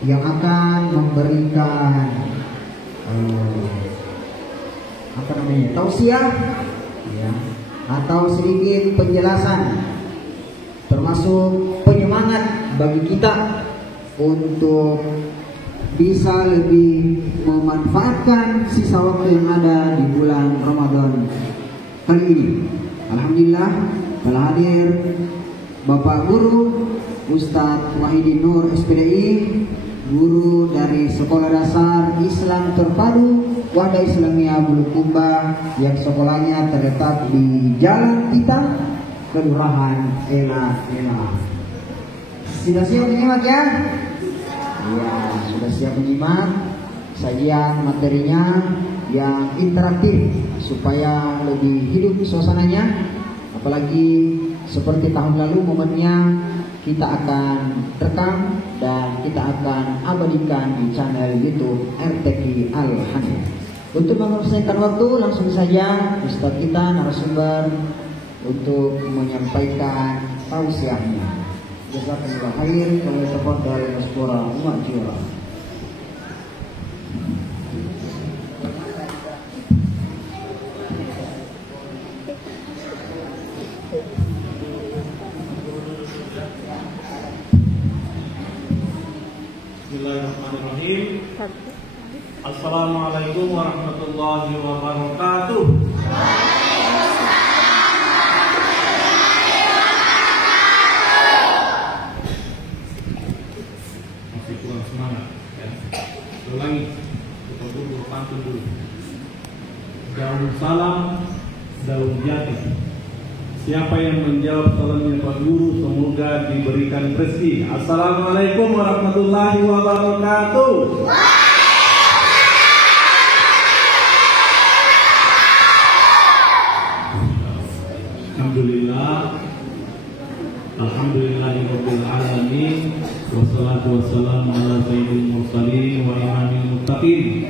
yang akan memberikan tausiah ya, atau sedikit penjelasan, termasuk penyemangat bagi kita untuk bisa lebih memanfaatkan sisa waktu yang ada di bulan Ramadan kali ini. Alhamdulillah telah hadir Bapak Guru Ustadz Wahidin Nur SPDI, guru dari Sekolah Dasar Islam Terpadu Wadah Islamiyah Bulukumba, yang sekolahnya terletak di Jalan Titang, Kelurahan Ela. Sudah siap menyimak ya? Ya, sudah siap menyimak sajian materinya yang interaktif supaya lebih hidup suasananya. Apalagi seperti tahun lalu momennya kita akan rekam dan kita akan abadikan di channel YouTube RTQ Al-Hanif. Untuk mempersiapkan waktu, langsung saja Ustaz kita narasumber untuk menyampaikan tausiahnya. Jazakumullah khair, kami tafadhal masykuran ma'jura. Bismillahirrahmanirrahim. Assalamualaikum warahmatullahi wabarakatuh. Masih kurang semangat ya. Ulangi, kita dulu pantun dulu. Daun salam, daun jati. Siapa yang menjawab salamnya Pak Guru semoga diberikan rezeki. Assalamualaikum warahmatullahi wabarakatuh. Alhamdulillahirabbil alamin, wassalatu wassalamu ala sayyidil mursalin wa imamil muttaqin,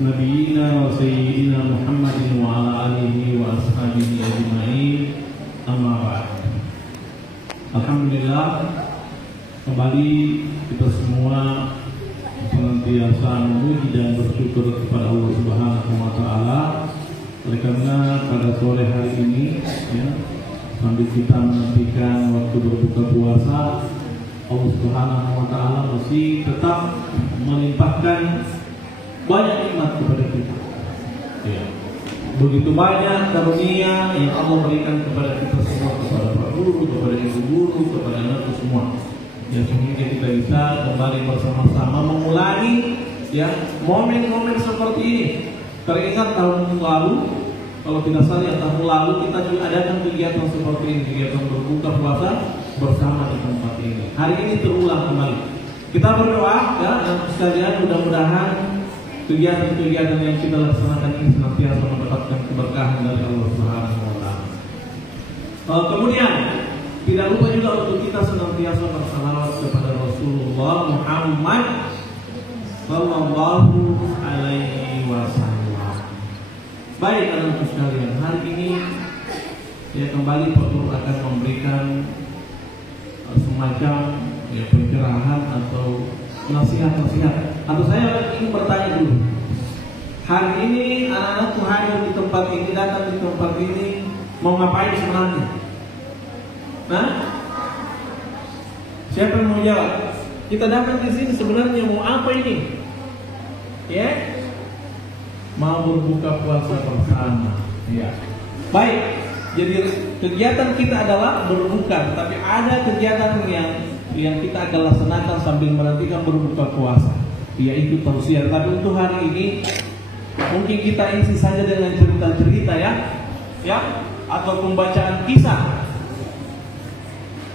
nabiyina wa sayyidina Muhammadin wa ala alihi wa ashabihi ajma'in. Amma ba'd. Alhamdulillah, kembali kita semua senantiasa memuji dan bersyukur kepada Allah Subhanahu wa taala oleh karena pada sore hari ini ya, sambil kita menantikan waktu berbuka puasa, Allah Subhanahu wa taala masih tetap melimpahkan banyak nikmat kepada kita. Ya. Begitu banyak karunia yang Allah berikan kepada kita semua, kepada Pak Guru, kepada Ibu Guru, kepada anak semua. Yang sehingga kita bisa kembali bersama-sama mengulangi ya momen-momen seperti ini. Teringat tahun lalu, kalau tidak salah yang tahun lalu kita juga adakan kegiatan seperti ini, kegiatan berbuka puasa bersama di tempat ini. Hari ini terulang kembali. Kita berdoa ya, sekalian mudah-mudahan kegiatan-kegiatan yang kita laksanakan ini senantiasa mendapatkan keberkahan dari Allah Subhanahu wa taala. Kemudian tidak lupa juga untuk kita senantiasa bersalawat kepada Rasulullah Muhammad sallallahu alaihi wasallam. Baik anak-anak sekalian, hari ini ya kembali Pak Guru akan memberikan semacam ya pencerahan atau nasihat-nasihat. Atau saya ingin bertanya dulu. Hari ini anak-anakku hadir di tempat ini, datang di tempat ini, mau ngapain sebenarnya? Nah, siapa yang mau jawab? Kita datang di sini sebenarnya mau apa ini? Ya, mau berbuka puasa bersama. Ya, baik. Jadi kegiatan kita adalah berbuka, tapi ada kegiatan yang kita akan laksanakan sambil menantikan berbuka puasa, yaitu tausiah. Tapi untuk hari ini mungkin kita isi saja dengan cerita-cerita ya, atau pembacaan kisah.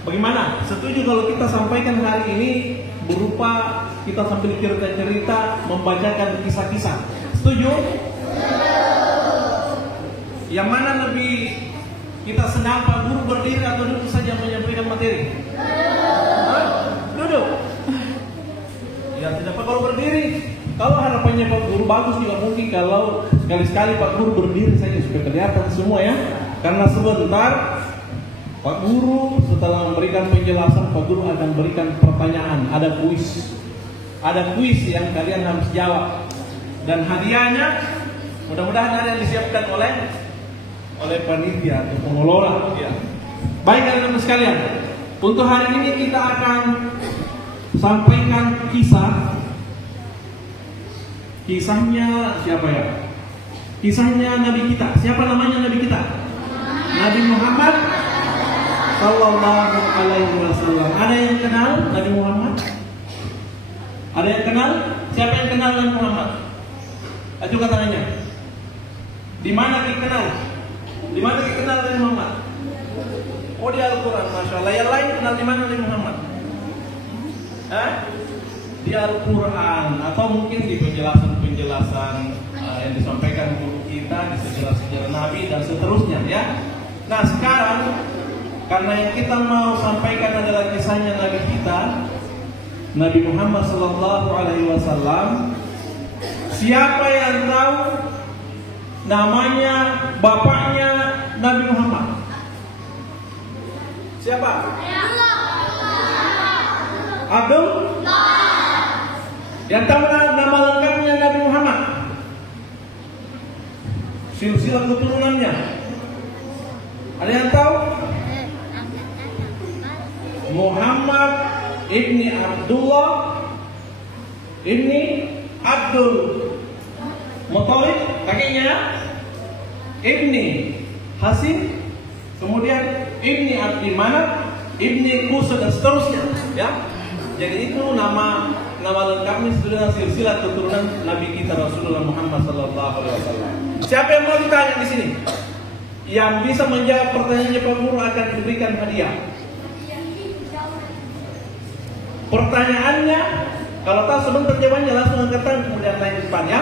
Bagaimana? Setuju kalau kita sampaikan hari ini berupa kita sambil cerita-cerita membacakan kisah-kisah? Setuju? Yang mana lebih kita senang, Pak Guru berdiri atau duduk saja menyampaikan materi? Duduk. Ya tidak Pak, kalau berdiri. Kalau harapannya Pak Guru bagus juga mungkin kalau sekali-sekali Pak Guru berdiri saja supaya kelihatan semua ya. Karena sebentar Pak Guru setelah memberikan penjelasan, Pak Guru akan berikan pertanyaan, ada kuis. ada kuis yang kalian harus jawab. Dan hadiahnya mudah-mudahan ada yang disiapkan oleh panitia atau pengelola. Ya. Baik teman-teman sekalian, untuk hari ini kita akan sampaikan kisahnya siapa ya? Kisahnya Nabi kita. Siapa namanya Nabi kita? Nabi Muhammad Sallallahu Alaihi Wasallam. Ada yang kenal Nabi Muhammad? Ada yang kenal? Siapa yang kenal Nabi Muhammad? Ajukan tangannya. Di mana kita kenal? Di mana kita kenal Nabi Muhammad? Oh, di Al-Quran, Masya Allah. Yang lain kenal di mana Nabi Muhammad? Di Al-Quran, atau mungkin di penjelasan-penjelasan yang disampaikan guru kita, di sejarah-sejarah Nabi dan seterusnya, ya. Nah, sekarang karena yang kita mau sampaikan adalah kisahnya Nabi kita, Nabi Muhammad Sallallahu Alaihi Wasallam. Siapa yang tahu namanya bapaknya Nabi Muhammad? Siapa? Abdul? Yang tahu nama lengkapnya Nabi Muhammad? Silsilah keturunannya. Ada yang tahu? Muhammad ibni Abdullah ibni Abdul Muthalib, kakeknya ibni Hasim, kemudian ibni Abdi Manaf, ibni Qusay dan seterusnya, ya. Jadi itu nama lengkapnya sudah silsilah keturunan Nabi kita Rasulullah Muhammad Sallallahu Alaihi Wasallam. Siapa yang mau ditanya di sini? Yang bisa menjawab pertanyaannya Pak Guru akan diberikan hadiah. Pertanyaannya, kalau tahu sebentar jawabannya langsung angkat tangan kemudian tanya di depan, ya.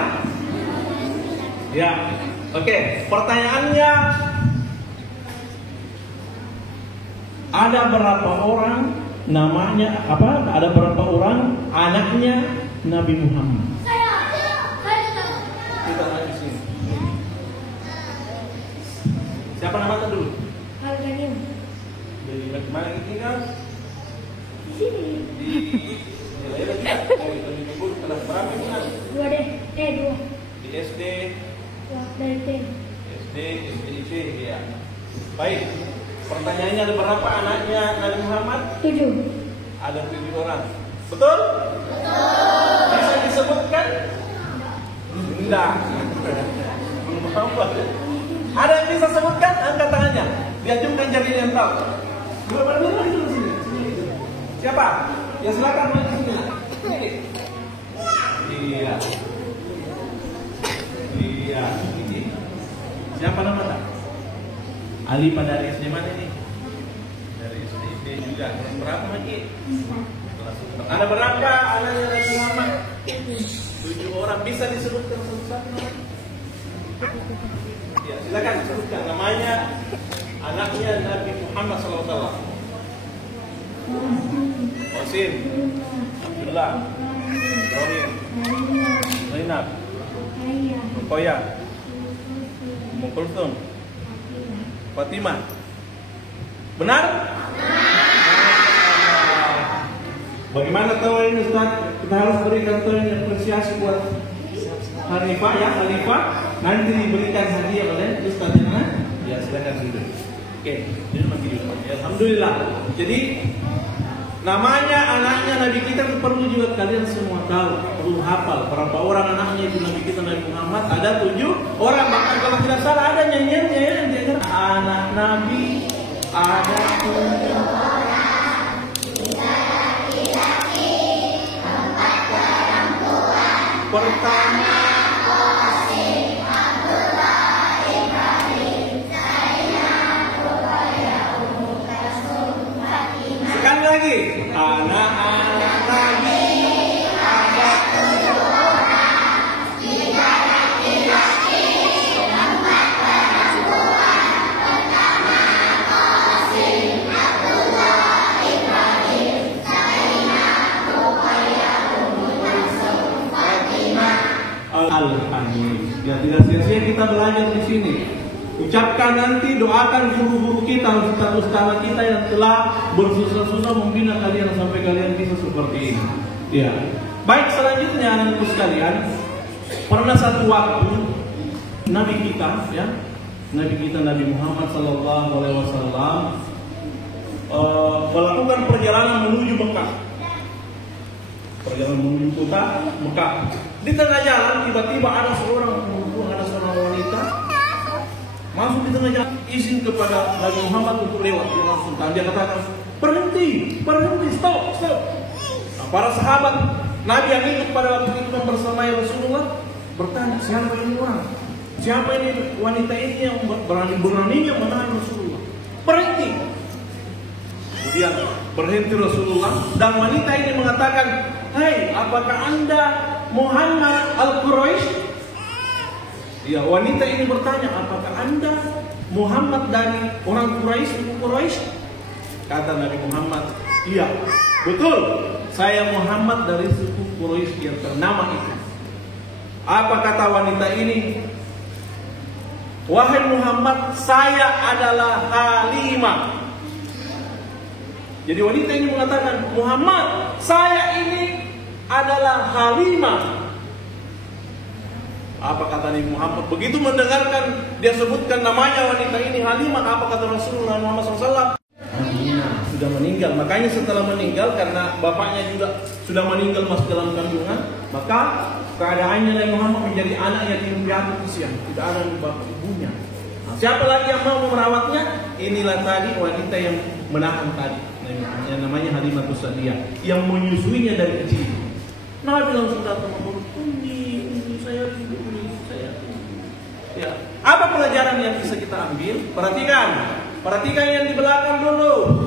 Ya, oke. Pertanyaannya, ada berapa orang namanya apa? Ada berapa orang anaknya Nabi Muhammad? Kita tanya di sini. Siapa namanya dulu? Al-Ghanim. Dari mana kita tinggal? Di sini. Di daerah kita. Kita menyebut kelas berapa bulan? 2. Di SD. Dari T. SD, SDIC, ya. Baik. Pertanyaannya, ada berapa anaknya Nabi Muhammad? 7. Ada 7 orang. Betul? Betul. Bisa disebutkan? Tidak. Belum tahu. Ada yang bisa sebutkan? Angkat tangannya. Diajukan jari yang tahu. Berapa lagi di sini? Siapa? Ya silakan maju sini. Iya. Iya. Ini. Siapa namanya? Ali pada dari SD mana ini? Dari SD juga. Berapa lagi? Ada berapa anaknya Nabi Muhammad? 7 orang. Bisa disebutkan satu-satu? Ya, silakan sebutkan namanya anaknya Nabi Muhammad SAW. Qasim, Abdullah, Ibrahim, Zainab, Ruqayyah, Ummu Kulthum, Fatimah. Benar? Bagaimana tahu ini Ustaz? Kita harus berikan tahu ini apresiasi buat Hanifah, ya, Hanifah. Nanti diberikan hadiah oleh Ustaz Yana. Ya, silakan dulu. Oke, ini masih dulu. Ya, alhamdulillah. Jadi namanya anaknya Nabi kita perlu juga kalian semua tahu, perlu hafal berapa orang anaknya itu Nabi kita Nabi Muhammad. Ada 7 orang, bahkan kalau tidak salah ada nyanyiannya ya, dia anak Nabi ada 7 orang, 3 laki-laki, 4 perempuan. Pertama Qasim, Abdullah, Ibrahim, Zainab, Ruqayyah, Ummu Kulthum, Fatimah. Sekali lagi, anak-anak Nabi ada 7 orang, 3 laki-laki, 4 perempuan. Pertama Qasim, Abdullah, Ibrahim, Zainab, Ruqayyah, Ummu Kulthum, Fatimah. Alhamdulillah. Ya, tidak sia-sia kita belajar di sini. Ucapkan nanti, doakan guru-guru kita, ustaz-ustaz kita yang telah bersusah-susah membina kalian sampai kalian bisa seperti ini. Ya. Baik, selanjutnya anak-anakku sekalian, pernah satu waktu Nabi kita, ya, Nabi Muhammad SAW melakukan perjalanan menuju Mekah. Perjalanan menuju kota Mekah. Di tengah jalan tiba-tiba ada seorang wanita masuk di tengah jalan, izin kepada Nabi Muhammad untuk lewat. Dia langsung dia katakan, berhenti, stop. Nah, para sahabat Nabi yang ikut pada waktu itu membersamai Rasulullah bertanya, siapa ini orang? Siapa ini wanita ini yang beraninya menahan Rasulullah? Berhenti. Kemudian berhenti Rasulullah dan wanita ini mengatakan, "Hai, apakah Anda Muhammad Al-Quraisy?" Ya, wanita ini bertanya, "Apakah Anda Muhammad dari orang Quraisy, suku Quraisy?" Kata Nabi Muhammad, "Iya, betul. Saya Muhammad dari suku Quraisy yang ternama itu." Apa kata wanita ini? "Wahai Muhammad, saya adalah Halimah." Jadi wanita ini mengatakan, "Muhammad, saya ini adalah Halimah." Apa kata Nabi Muhammad? Begitu mendengarkan dia sebutkan namanya wanita ini Halimah, apa kata Rasulullah Muhammad SAW? Sudah meninggal. Makanya setelah meninggal, karena bapaknya juga sudah meninggal masuk dalam kandungan, maka keadaannya Nabi Muhammad menjadi anak yatim piatu usia, tidak ada bapak ibunya. Nah, siapa lagi yang mau merawatnya? Inilah tadi wanita yang menahan tadi, yang namanya Halimah Sa'diyah, yang menyusuinya dari kecil. Nabi langsung datang memeluk, "Umi, saya rindu, saya rindu." Ya, apa pelajaran yang bisa kita ambil? Perhatikan yang di belakang dulu.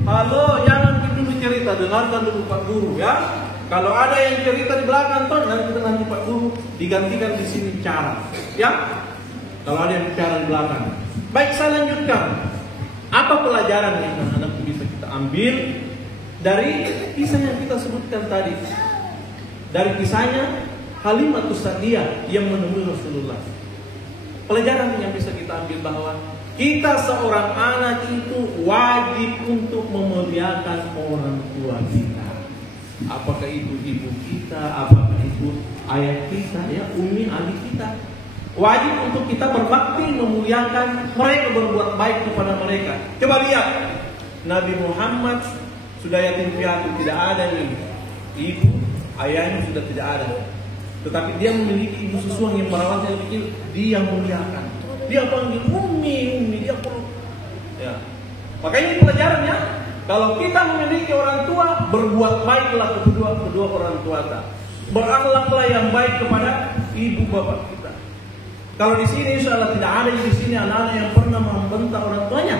Halo, jangan dulu cerita, dengarkan dulu Pak Guru, ya. Kalau ada yang cerita di belakang tuh, nanti Pak Guru digantikan di sini bicara, ya. Kalau ada yang bicara di belakang. Baik, saya lanjutkan. Apa pelajaran yang anak-anak bisa kita ambil dari kisah yang kita sebutkan tadi? Dari kisahnya Halimah Sa'diyah yang menemui Rasulullah. Pelajaran yang bisa kita ambil bahwa kita seorang anak itu wajib untuk memuliakan orang tua kita. Apakah itu ibu kita, apakah itu ayah kita, ya, umi, adik kita. Wajib untuk kita berbakti memuliakan mereka, berbuat baik kepada mereka. Coba lihat, Nabi Muhammad sudah yatim piatu, tidak ada nih ibu, ayahnya sudah tidak ada. Tetapi dia memiliki ibu susuan yang merawatnya lebih kecil, dia muliakan. Dia panggil umi, dia peluk. Ya. Makanya ini pelajarannya, kalau kita memiliki orang tua, berbuat baiklah kedua orang tua kita. Berakhlaklah yang baik kepada ibu bapak kita. Kalau di sini insya Allah tidak ada di sini anak-anak yang pernah membentak orang tuanya.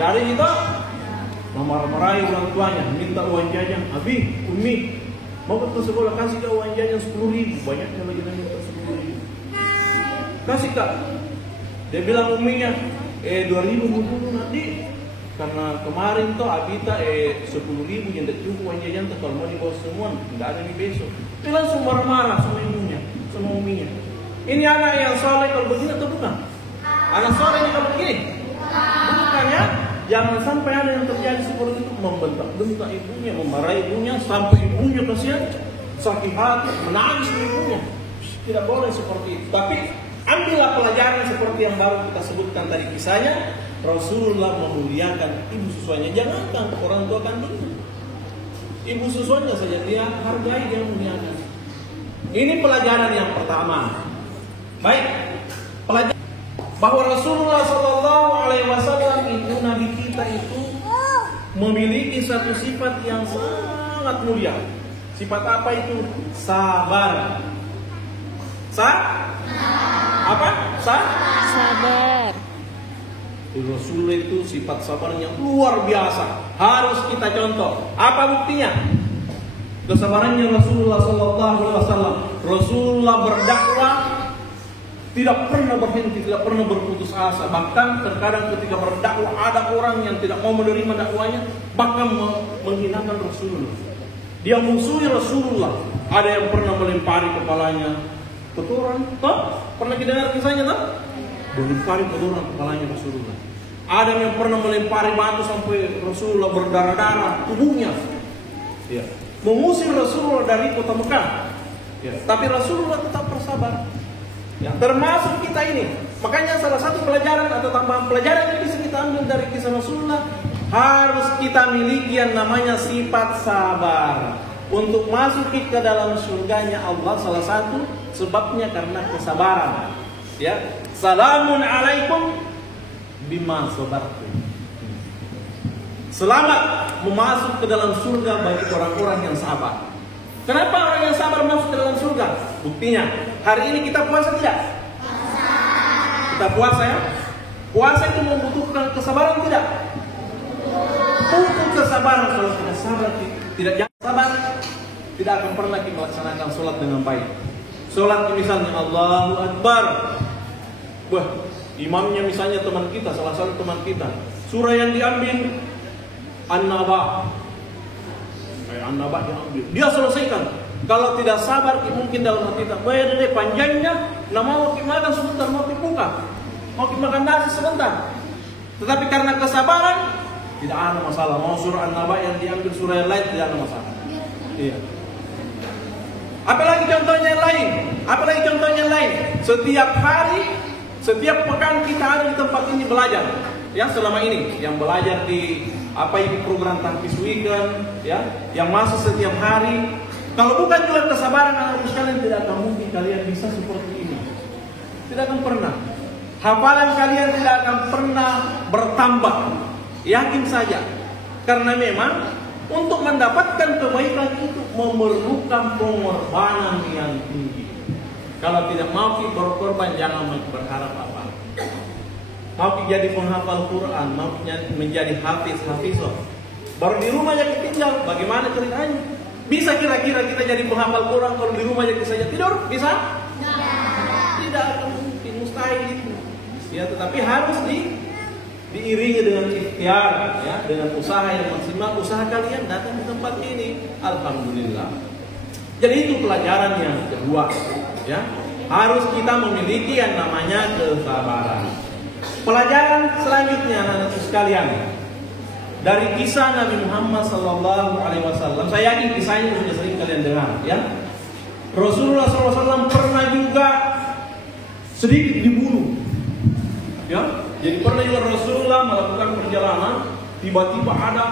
Dari itu memarah-marahi orang tuanya, minta uang jajan. "Abi, umi, mau ke sekolah, kasih kak uang jajan 10.000. Banyaknya lagi minta 10.000. Kasih kak. Dia bilang uminya, 2.000 dulu nanti. Karena kemarin toh Abita 10.000 yang tak cukup uang jajan tuh, kalau mau dibawa semua, tidak ada nih besok. Dia langsung marah-marah sama ibunya, sama uminya. Ini anak yang soleh kalau begini atau bukan? Anak soleh ini kalau begini? Bukan, ya? Jangan sampai ada yang terjadi seperti itu, membentak-bentak ibunya, memarahi ibunya, sampai ibunya kasihan, sakit hati, menangis ibunya. Tidak boleh seperti itu. Tapi ambillah pelajaran seperti yang baru kita sebutkan tadi kisahnya. Rasulullah memuliakan ibu susuannya. Jangankan orang tua kandungnya, ibu susuannya saja dia hargai, dia muliakan. Ini pelajaran yang pertama. Baik, pelajaran bahwa Rasulullah SAW itu Nabi kita itu memiliki satu sifat yang sangat mulia. Sifat apa itu? Sabar. Apa? Sabar. Rasulullah itu sifat sabarnya luar biasa, harus kita contoh. Apa buktinya? Kesabarannya Rasulullah SAW. Rasulullah berdakwah tidak pernah berhenti, tidak pernah berputus asa. Bahkan terkadang ketika berdakwah ada orang yang tidak mau menerima dakwanya, bahkan menghinakan Rasulullah. Dia musuhi Rasulullah. Ada yang pernah melempari kepalanya kotoran, toh? Pernah kita dengar kisahnya, toh? Melempari kotoran kepalanya Rasulullah. Ada yang pernah melempari batu sampai Rasulullah berdarah-darah tubuhnya. Ya. mengusir Rasulullah dari kota Mekah. Ya, tapi Rasulullah tetap bersabar. Ya, termasuk kita ini. Makanya salah satu pelajaran atau tambahan pelajaran yang bisa kita ambil dari kisah Rasulullah, harus kita miliki yang namanya sifat sabar. Untuk masuk ke dalam surganya Allah, salah satu sebabnya karena kesabaran. Ya, salamun alaikum bima sabartum. Selamat memasuk ke dalam surga bagi orang-orang yang sabar. Kenapa orang yang sabar masuk ke dalam surga? Buktinya, hari ini kita puasa tidak? Kita puasa ya? Puasa itu membutuhkan kesabaran tidak? Butuh kesabaran. Kalau tidak sabar, tidak sabar, tidak akan pernah kita melaksanakan sholat dengan baik. Sholat misalnya Allahu Akbar. Wah, imamnya misalnya teman kita, salah satu teman kita. Surah yang diambil An-Naba. An-Naba diambil. Dia selesaikan. Kalau tidak sabar, mungkin dalam hati kita, bayar deh panjangnya, mau makan sebentar, mau dibuka, mau makan nasi sebentar. Tetapi karena kesabaran, tidak ada masalah. Mau surah An-Naba yang diambil surah yang lain, tidak ada masalah. Iya. Apalagi contohnya yang lain. Apalagi contohnya yang lain. Setiap hari, setiap pekan kita ada di tempat ini belajar. Ya, selama ini yang belajar di program Tahfiz Weekend, ya, yang masuk setiap hari. Kalau bukan juga kesabaran anak sekalian, tidak akan mungkin kalian bisa seperti ini. Tidak akan pernah. Hafalan kalian tidak akan pernah bertambah. Yakin saja. Karena memang untuk mendapatkan kebaikan itu memerlukan pengorbanan yang tinggi. Kalau tidak mau kita berkorban, jangan berharap apa. Mau jadi penghafal Quran, mau menjadi hafizah. Baru di rumah jadi tinggal, bagaimana ceritanya? Bisa kira-kira kita jadi penghafal Quran kalau di rumah jadi saja tidur? Bisa? Tidak akan mungkin, mustahil itu. Ya, tetapi harus diiringi dengan ikhtiar, ya, dengan usaha yang maksimal. Usaha kalian datang di tempat ini, alhamdulillah. Jadi itu pelajaran yang kedua, ya. Harus kita memiliki yang namanya kesabaran. Pelajaran selanjutnya anak-anak sekalian, dari kisah Nabi Muhammad SAW. Saya yakin kisahnya sudah sering kalian dengar, ya. Rasulullah SAW pernah juga sedikit dibunuh, ya. Jadi pernah juga Rasulullah melakukan perjalanan, tiba-tiba ada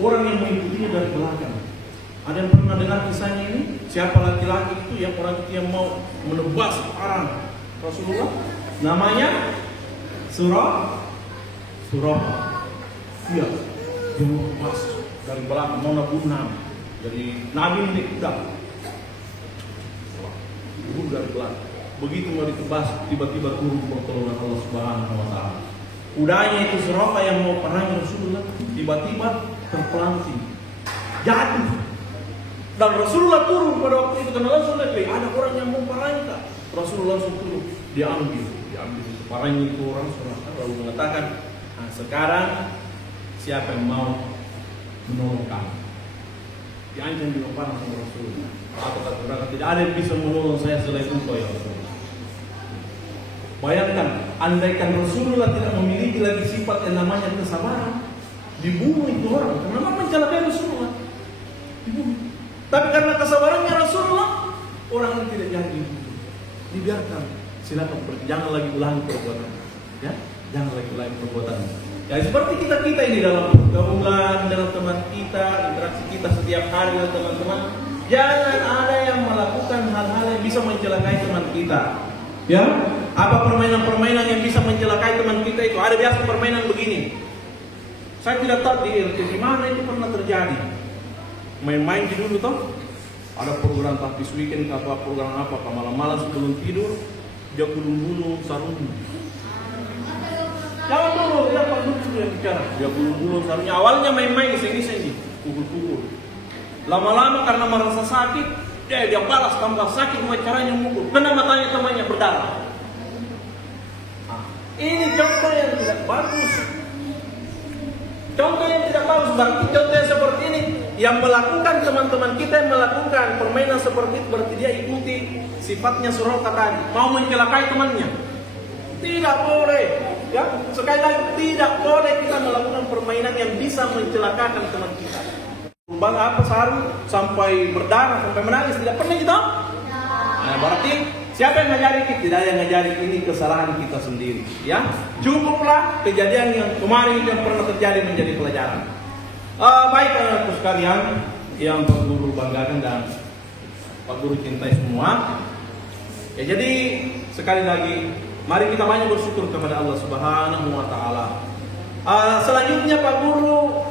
orang yang mengikutinya dari belakang. Ada yang pernah dengar kisahnya ini? Siapa laki-laki itu yang orang itu yang mau menebas arang Rasulullah? Namanya Surah. Iya, dia mau pas dari belakang, mau nabuh dari Nabi ini kuda, dari belakang. Begitu mau ditebas, tiba-tiba turun pertolongan Allah Subhanahu Wa Taala. Kudanya itu Surah yang mau perang Rasulullah, tiba-tiba terpelanting, jatuh. Dan Rasulullah turun pada waktu itu karena langsung lihat ada orang yang mau perang. Rasulullah langsung turun, diambil parahnya itu orang Surah, lalu mengatakan, nah, sekarang siapa yang mau menolong kamu? Diancam di parang sama Rasulullah. Atau kata tidak ada yang bisa menolong saya selain engkau ya Rasulullah. Bayangkan, andaikan Rasulullah tidak memiliki lagi sifat yang namanya kesabaran, dibunuh itu orang. Kenapa mencelakai Rasulullah? Dibunuh. Tapi karena kesabarannya Rasulullah, orang yang tidak jadi dibunuh. Dibiarkan, silakan pergi, jangan lagi ulangi perbuatan. Ya, jangan lagi ulangi perbuatan. Ya, seperti kita ini dalam pergaulan, dalam teman kita, interaksi kita setiap hari dengan teman-teman, jangan ada yang melakukan hal-hal yang bisa mencelakai teman kita. Ya, apa permainan-permainan yang bisa mencelakai teman kita itu? Ada biasa permainan begini. Saya tidak tahu di mana itu pernah terjadi. Main-main di dulu toh. Ada program Tahfiz Weekend, apa program apa, malam-malam sebelum tidur dia gulung-gulung sarung. Jangan dulu, dia dulu yang bicara. Dia gulung-gulung sarungnya. Awalnya main-main sini, pukul-pukul. Lama-lama karena merasa sakit, dia balas tambah sakit, mau caranya mukul. Kena matanya temannya berdarah. Ini contoh yang tidak bagus. Contoh yang tidak bagus. Berarti contoh yang seperti ini yang melakukan teman-teman kita yang melakukan permainan seperti itu, berarti dia ikuti sifatnya Surah tadi, mau mencelakai temannya. Tidak boleh, ya. Sekali lagi, tidak boleh kita melakukan permainan yang bisa mencelakakan teman kita. Bang apa sehari sampai berdarah, sampai menangis, tidak pernah gitu. Nah, berarti siapa yang ngajari kita? Tidak ada yang ngajari, ini kesalahan kita sendiri. Ya, cukuplah kejadian yang kemarin yang pernah terjadi menjadi pelajaran. Baik anak-anakku sekalian yang Pak Guru banggakan dan Pak Guru cintai semua. Ya, jadi sekali lagi mari kita banyak bersyukur kepada Allah Subhanahu wa taala. Selanjutnya Pak Guru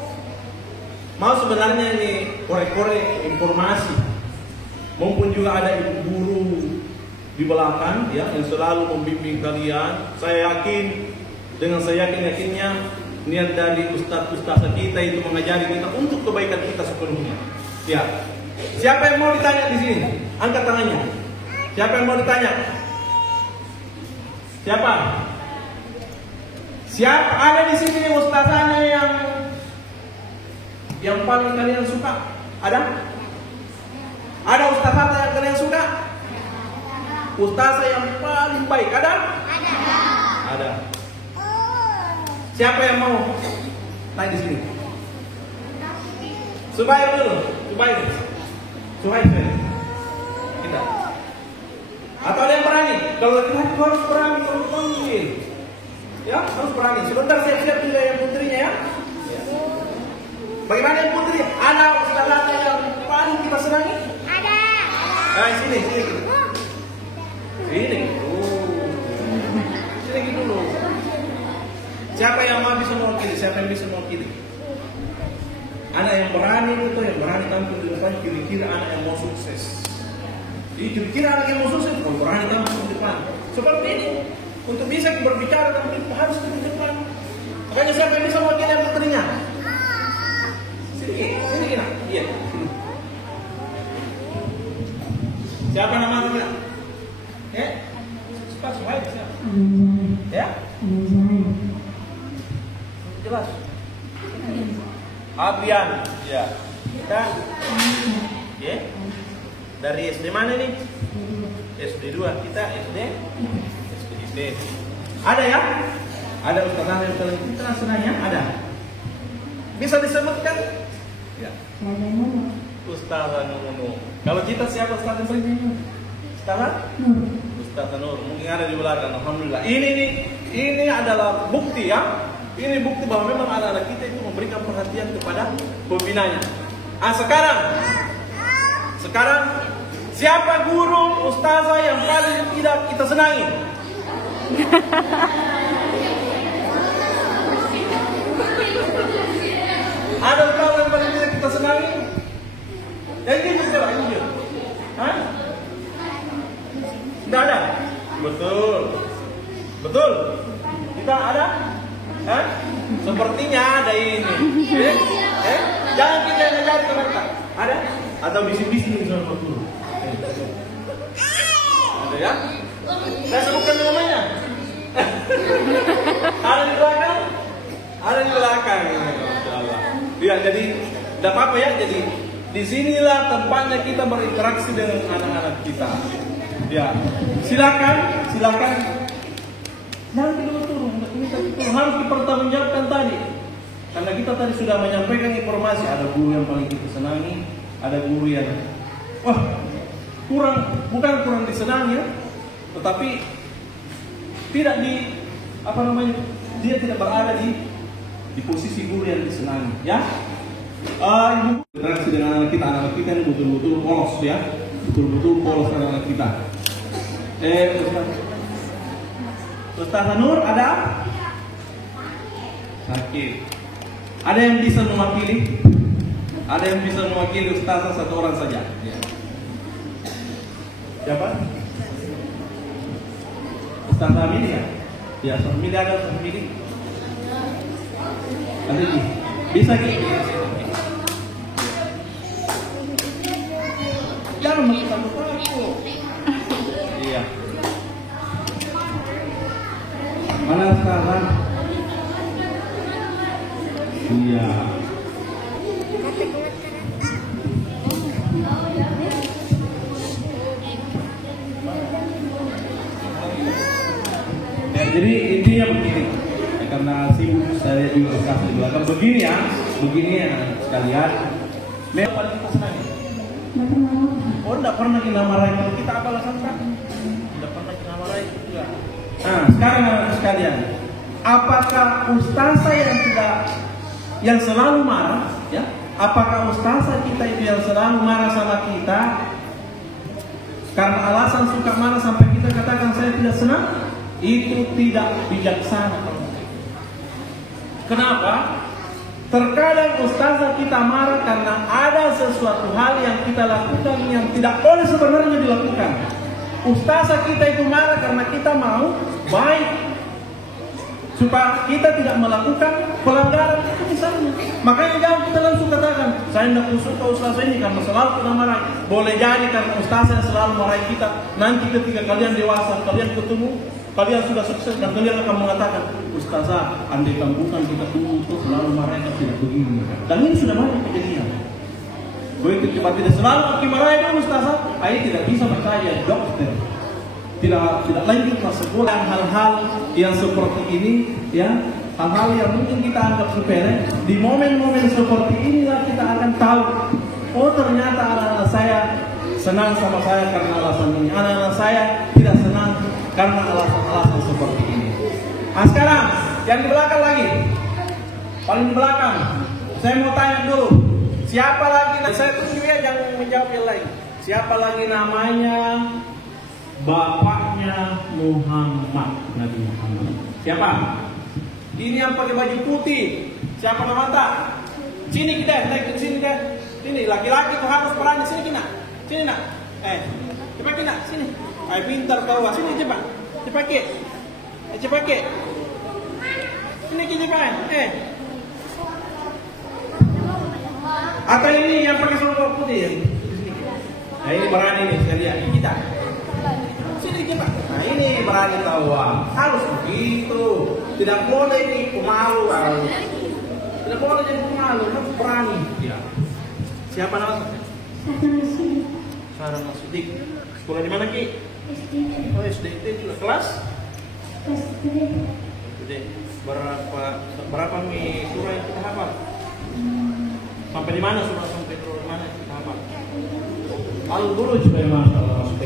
mau sebenarnya ini korek-korek informasi. Mumpun juga ada ibu guru di belakang ya yang selalu membimbing kalian. Saya yakin dengan saya yakinnya niat dari ustaz-ustaz kita itu mengajari kita untuk kebaikan kita sepenuhnya. Ya. Siapa yang mau ditanya di sini? Angkat tangannya. Siapa yang mau ditanya? Siapa? Siapa ada di sini ustazanya yang paling kalian suka? Ada? Ada ustazah yang kalian suka? Ustazah yang paling baik ada? Ada. Siapa yang mau naik di sini? Subair dulu, Subair. Kita. Atau ada yang berani? Kalau laki-laki harus berani, kalau panggil. Ya, harus berani. Sebentar siap-siap juga yang putrinya ya. Bagaimana yang putri? Ada ustazah yang paling kita senangi? Ada. Nah, sini. Sini dulu. Siapa yang mau bisa mewakili? Siapa yang bisa mewakili? Anak yang berani itu, yang berani tampil di depan, kira-kira anak yang mau sukses. Jadi kira-kira anak yang mau sukses, kalau berani tampil di depan. Seperti ini, untuk bisa berbicara dan harus di depan. Makanya siapa yang bisa mewakili yang putrinya? Sini. Iya. Siapa namanya? Ya? Cepat, baik. Ya? Jelas. Abian. Ya. Kita. Ya. Dari SD mana nih? SD 2. Kita SD. SD. Ada ya? Ada ustazah yang kita senangnya? Ada. Bisa disebutkan? Ya. Ustazah Nunu. Kalau kita siapa Ustazah Nunu? Ustazah? Ustazah Nur. Mungkin ada di belakang. Alhamdulillah. Ini adalah bukti ya. Ini bukti bahwa memang anak-anak kita itu memberikan perhatian kepada pembinanya. Sekarang siapa guru ustazah yang paling tidak kita senangi? Ada ustazah yang paling tidak kita senangi? Yang ini siapa? Hah? Tidak ada? Betul. Kita ada? Hah? Sepertinya ada ini. Jangan kita yang cari ke mereka. Ada? Atau bisik-bisik sama Pak Guru? Ada ya? Saya sebutkan namanya. Ada di belakang? Ada di belakang. Ya, jadi tidak apa-apa ya. Jadi disinilah tempatnya kita berinteraksi dengan anak-anak kita. Ya, silakan. Jangan turun. Ini harus dipertanggungjawabkan tadi. Karena kita tadi sudah menyampaikan informasi. Ada guru yang paling kita senangi, ada guru yang bukan kurang disenangi ya, tetapi tidak dia tidak berada di posisi guru yang disenangi ya. Ibu interaksi dengan anak kita ini betul-betul polos ya, betul-betul polos anak kita. Ustazah Nur ada? Sakit. Ada yang bisa mewakili? Ada yang bisa mewakili ustazah satu orang saja? Ya. Siapa? Ustazah Amelia ya? Ya, Ustazah Amelia ada Ustazah Amelia? Ada di? Bisa gitu? Jangan mentakut-takut. Iya. Mana sekarang? Iya. Jadi intinya begini, karena sibuk saya juga kasih di belakang begini ya sekalian. Memang paling kita senangi. Oh, tidak pernah kita marahin. Kalau kita apa alasan kan? Tidak pernah kita marahin juga. Nah, sekarang anak sekalian, apakah ustazah yang selalu marah, ya? Apakah ustazah kita itu yang selalu marah sama kita karena alasan suka marah sampai kita katakan saya tidak senang? Itu tidak bijaksana. Kenapa? Terkadang ustazah kita marah karena ada sesuatu hal yang kita lakukan yang tidak boleh sebenarnya dilakukan. Ustazah kita itu marah karena kita mau baik, supaya kita tidak melakukan pelanggaran itu misalnya. Makanya jangan kita langsung katakan, saya tidak suka ustazah ini karena selalu kita marah. Boleh jadi karena ustazah yang selalu marahi kita. Nanti ketika kalian dewasa, kalian ketemu, kalian sudah sukses dan kalian akan mengatakan, ustazah, andai bukan kita tunggu itu selalu marahi tidak begini. Dan ini sudah banyak kejadian. Begitu cepat tidak selalu dimarahi dulu ustazah, ayah tidak bisa percaya dokter. Tidak lanjutlah sekolah hal-hal yang seperti ini, ya, hal-hal yang mungkin kita anggap sepele. Di momen-momen seperti inilah kita akan tahu, oh ternyata anak-anak saya senang sama saya karena alasan ini, anak-anak saya tidak senang karena alasan-alasan seperti ini. Nah sekarang yang di belakang lagi, paling di belakang, saya mau tanya dulu, siapa lagi? Saya tunjuk ya, jangan menjawab yang lain. Siapa lagi namanya? Bapaknya Muhammad, Nabi Muhammad. Siapa? Ini yang pakai baju putih. Siapa nama tak? Sini kita, naik ke sini kita. Sini laki-laki tuh harus berani. Sini kita. Sini nak. Cepat kita. Sini. Ayo pintar kau. Sini cepat. Cepat ke. Cepat ke. Sini kita cepat. Atau ini yang pakai seragam putih. Nah ini berani nih sekalian. Ini kita. Nah ini berani tahu, harus begitu. Tidak boleh ini pemalu, tidak boleh jadi pemalu, harus berani. Ya. Siapa namanya? Sarah Nasudik. Sekolah di mana Ki? SD. Oh SD juga kelas? SD. Berapa nih surah yang kita hafal? Sampai di mana surah sampai di mana kita hafal? Al-Buruj memang.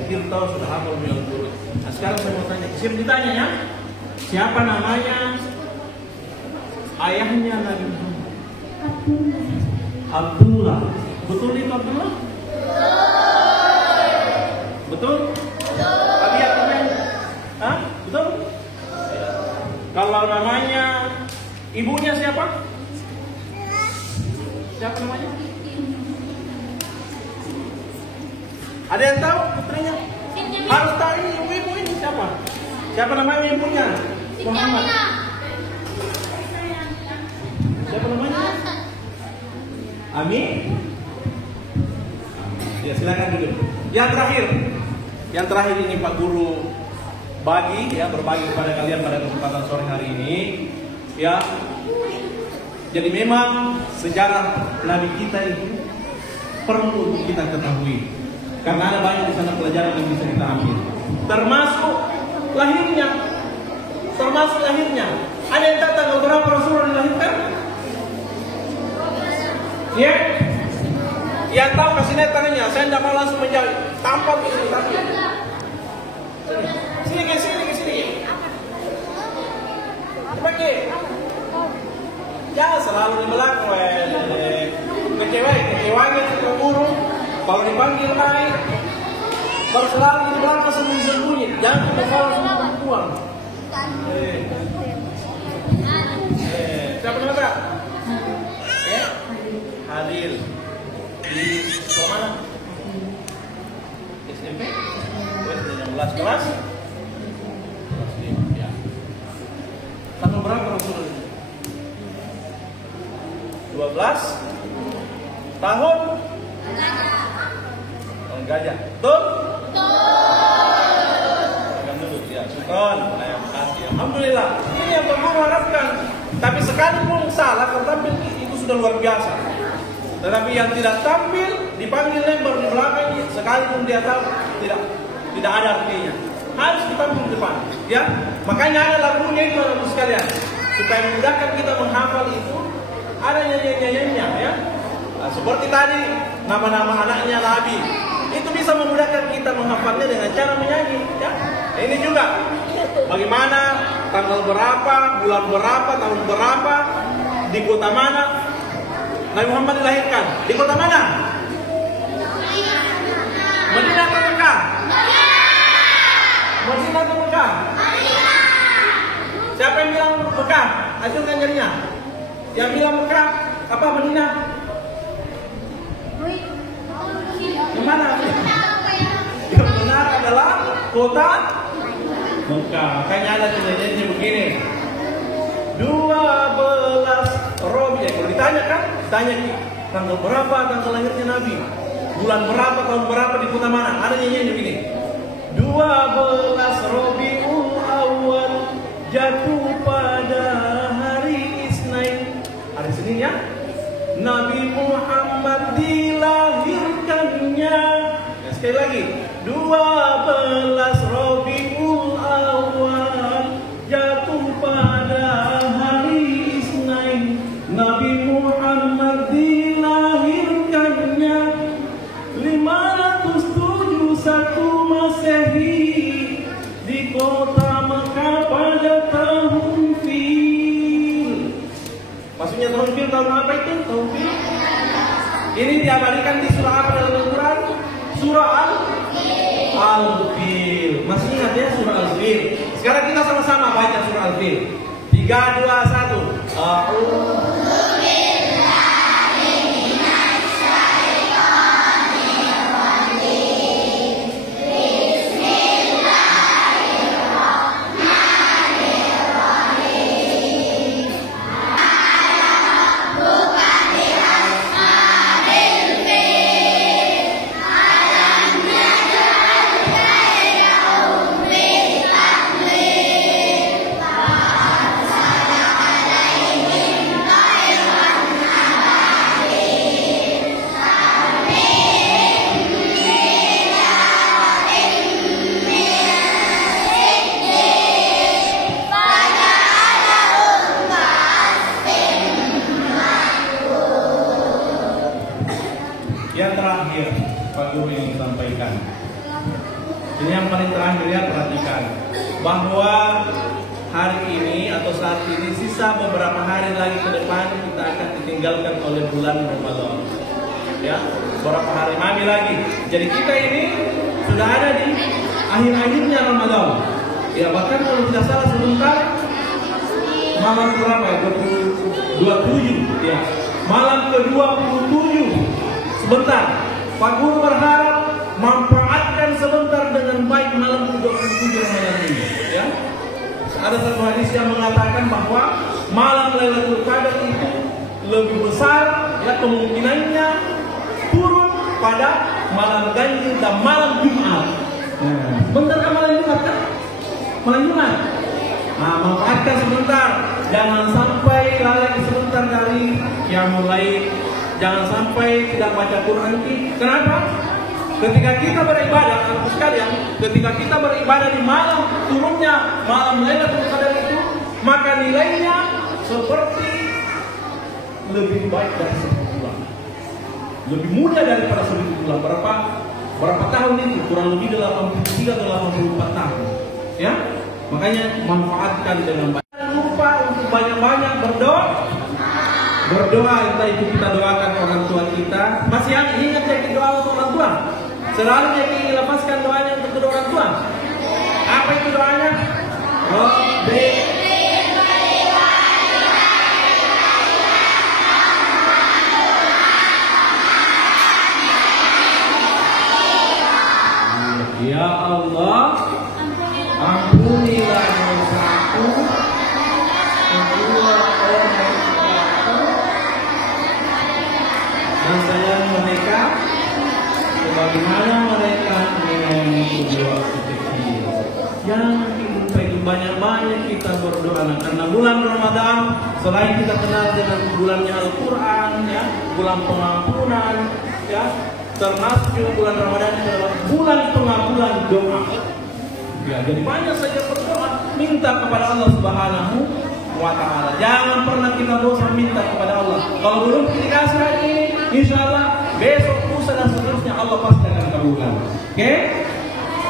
Kita tahu sudah hafal Al-Buruj. Nah sekarang saya mau tanya, siapa ditanya ya? Siapa namanya ayahnya Nabi Muhammad? Abdullah. Betul itu Abdullah? Betul? Tapi artinya, betul? Kalau namanya ibunya siapa? Siapa namanya? Ada yang tahu putrinya? Harus tahu ini ibu ini siapa? Siapa namanya ibunya? Muhammad. Siapa namanya? Amin. Ya silakan duduk. Yang terakhir ini Pak Guru berbagi kepada kalian pada kesempatan sore hari ini. Ya. Jadi memang sejarah Nabi kita itu perlu untuk kita ketahui. Karena ada banyak di sana pelajaran yang bisa kita ambil. Termasuk lahirnya. Ada yang tahu tanggal berapa Rasulullah dilahirkan? Ya? Yang tahu kasih lihat tangannya. Saya tidak mau langsung menjawab. Tampak di sini. Sini. Pakai. Jangan selalu di belakang. Kecewanya kita guru. Kalau dipanggil naik, baru selalu di belakang sembunyi. Jangan kita salah sama perempuan. Siapa nama tak? Hadir. Di sekolah mana? SMP? SD 16 kelas? Kelas 5, ya. Tanggal berapa Rasulullah? 12 tahun gajah. Betul? Betul. Dulu ya, syukron. Alhamdulillah. Ini yang Bapak harapkan. Tapi sekalipun salah tampil itu sudah luar biasa. Tetapi yang tidak tampil dipanggil lebar di belakang, sekalipun dia tahu tidak ada artinya. Harus ditampil di depan. Ya, makanya ada lagunya itu Bapak sekalian. Supaya memudahkan kita menghafal itu, ada nyanyi-nyanyinya ya. Nah, seperti tadi nama-nama anaknya Nabi, itu bisa memudahkan kita menghafalnya dengan cara menyanyi. Ya, ini juga bagaimana tanggal berapa, bulan berapa, tahun berapa, di kota mana Nabi Muhammad dilahirkan. Di kota mana? Madinah atau Mekah? Madinah atau Mekah? Siapa yang bilang Mekah? Hasilkan jarinya. Yang bilang Mekah apa Madinah? Yang mana? Yang benar adalah kota Mekah. Makanya ada tulisannya begini. 12 Rabi. Kalau ditanya kan, tanya tanggal berapa tanggal lahirnya Nabi, bulan berapa, tahun berapa, di kota mana? Ada nyanyian begini. 12 Rabiul Awal jatuh pada hari Isnin. Hari Senin ya. Nabi Muhammad dilahirkannya. Ya, sekali lagi. 12 Rabiul Awal jatuh pada hari Isnin. Nabi Muhammad dilahirkannya 571 Masehi di kota Mekah pada tahun Fil. Maksudnya tahun Fil tahun apa itu? Tahun Fil. Ini diabadikan di surah apa dalam Al-Quran? Surah Al-Fil. Masih ingat ya surah Al-Fil? Sekarang kita sama-sama baca surah Al-Fil. 3, 2, 1. Yang terakhir, Pak Guru ingin sampaikan. Ini yang paling terakhir ya, perhatikan bahwa hari ini atau saat ini sisa beberapa hari lagi ke depan kita akan ditinggalkan oleh bulan Ramadan. Ya, beberapa hari lagi. Jadi kita ini sudah ada di akhir-akhirnya Ramadan. Ya, bahkan kalau tidak salah sebentar malam berapa ya? 27 ya. Malam ke-27. Sebentar, Pak Guru berharap manfaatkan sebentar dengan baik malam ke-27 Ramadan ini. Ya, ada satu hadis yang mengatakan bahwa malam Lailatul Qadar itu lebih besar ya kemungkinannya turun pada malam ganjil dan malam Jumat. Bentar kan malam Jumat kan? Malam Jumat. Nah, manfaatkan sebentar, jangan sampai lalai sebentar dari yang mulai. Jangan sampai tidak baca Quran. Kenapa? Ketika kita beribadah, anak sekalian, ketika kita beribadah di malam turunnya malam Lailatul Qadar itu, maka nilainya seperti lebih baik dari 1000 bulan. Lebih mudah daripada 1000 bulan. Berapa tahun itu? Kurang lebih 83 atau 84 tahun. Ya, makanya manfaatkan dengan baik. Jangan lupa untuk banyak-banyak berdoa, entah itu kita doakan orang tua kita. Masih ingat ya doa untuk orang tua? Selalu yang ingin lepaskan doanya untuk kedua orang tua. Apa itu doanya? Robbi ya Allah, ampunilah dosaku, kedua orang dan sayangi mereka sebagaimana mereka menyayangi kedua kecil. Jangan lupa itu banyak-banyak kita berdoa karena bulan Ramadan selain kita kenal dengan bulannya Al-Quran ya, bulan pengampunan ya, termasuk juga bulan Ramadan adalah bulan pengabulan doa. Ya, jadi banyak saja berdoa minta kepada Allah Subhanahu wa ta'ala. Jangan pernah kita bosan minta kepada Allah. Kalau belum dikasih hari ini, insya Allah besok, lusa dan seterusnya Allah pasti akan kabulkan. Oke?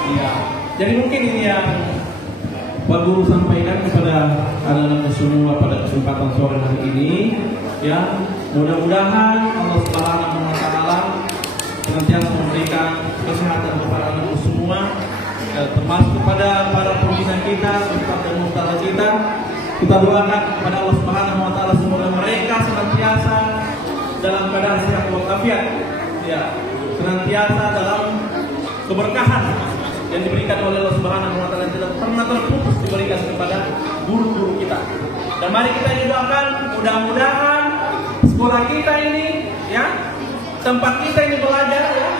Iya. Jadi mungkin ini yang Pak Guru sampaikan kepada anak-anak semua pada kesempatan sore hari ini. Ya, mudah-mudahan Allah Subhanahu wa Ta'ala senantiasa memberikan kesehatan kepada anak semua, termasuk kepada para pembina kita, ustaz dan ustazah kita. Kita doakan kepada Allah Subhanahu wa Ta'ala semoga mereka senantiasa dalam keadaan sehat walafiat, ya, senantiasa dalam keberkahan yang diberikan oleh Allah Subhanahu wa Ta'ala, tidak pernah terputus diberikan kepada guru-guru kita. Dan mari kita doakan mudah-mudahan sekolah kita ini, ya, tempat kita ini belajar, ya.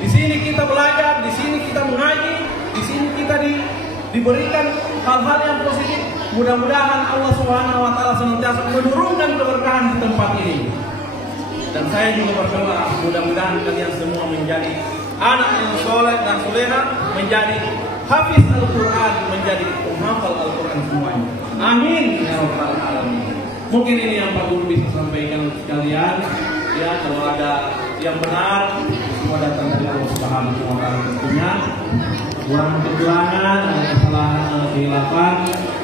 Di sini kita belajar, di sini kita mengaji, di sini kita diberikan hal-hal yang positif. Mudah-mudahan Allah Subhanahu wa Ta'ala senantiasa menurunkan keberkahan di tempat ini. Dan saya juga berdoa mudah-mudahan kalian semua menjadi anak yang soleh dan soleha, menjadi hafiz Al-Quran, menjadi penghafal Al-Quran semuanya. Amin ya rabbal alamin. Mungkin ini yang Pak Guru bisa sampaikan sekalian. Ya, kalau ada yang benar, semua datang dari Allah Subhanahu wa Ta'ala tentunya. Kurang kekurangan, ada kesalahan, ada kehilapan,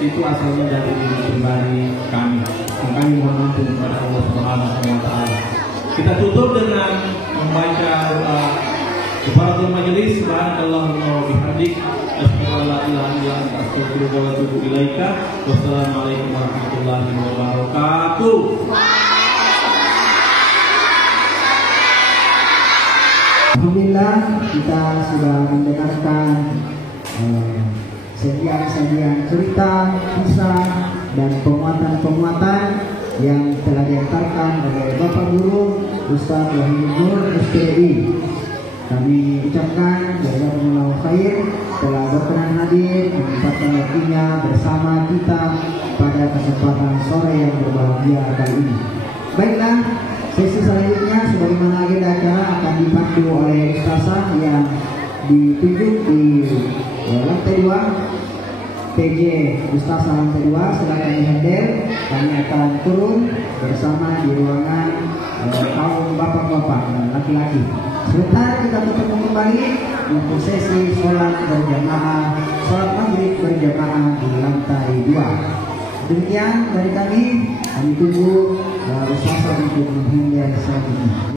itu asalnya dari diri pribadi kami. Kami mohon ampun kepada Allah Subhanahu wa Ta'ala. Kita tutup dengan membaca doa kifaratul majelis. Subhanallahumma wa bihamdik, asyhadu an la ilaha illa anta, astaghfiruka wa atubu ilaika. Wassalamualaikum warahmatullahi wabarakatuh. Alhamdulillah, kita sudah mendengarkan sajian cerita, kisah, dan penguatan-penguatan yang telah diantarkan oleh Bapak Guru Ustaz Wahidul SPI. Kami ucapkan jazakumullahu khair telah berkenan hadir menyempatkan waktunya bersama kita pada kesempatan sore yang berbahagia kali ini. Baiklah, sesi selanjutnya sebagaimana agenda acara akan dipandu oleh ustazah yang ditunjuk di lantai 2. PJ Ustazah lantai 2 silakan dihandle. Kami akan turun bersama di ruangan kaum bapak-bapak laki-laki. Sebentar kita bertemu kembali untuk sesi sholat berjamaah, sholat maghrib berjamaah di lantai 2. Demikian dari kami tunggu Ustazah untuk menghandle selanjutnya.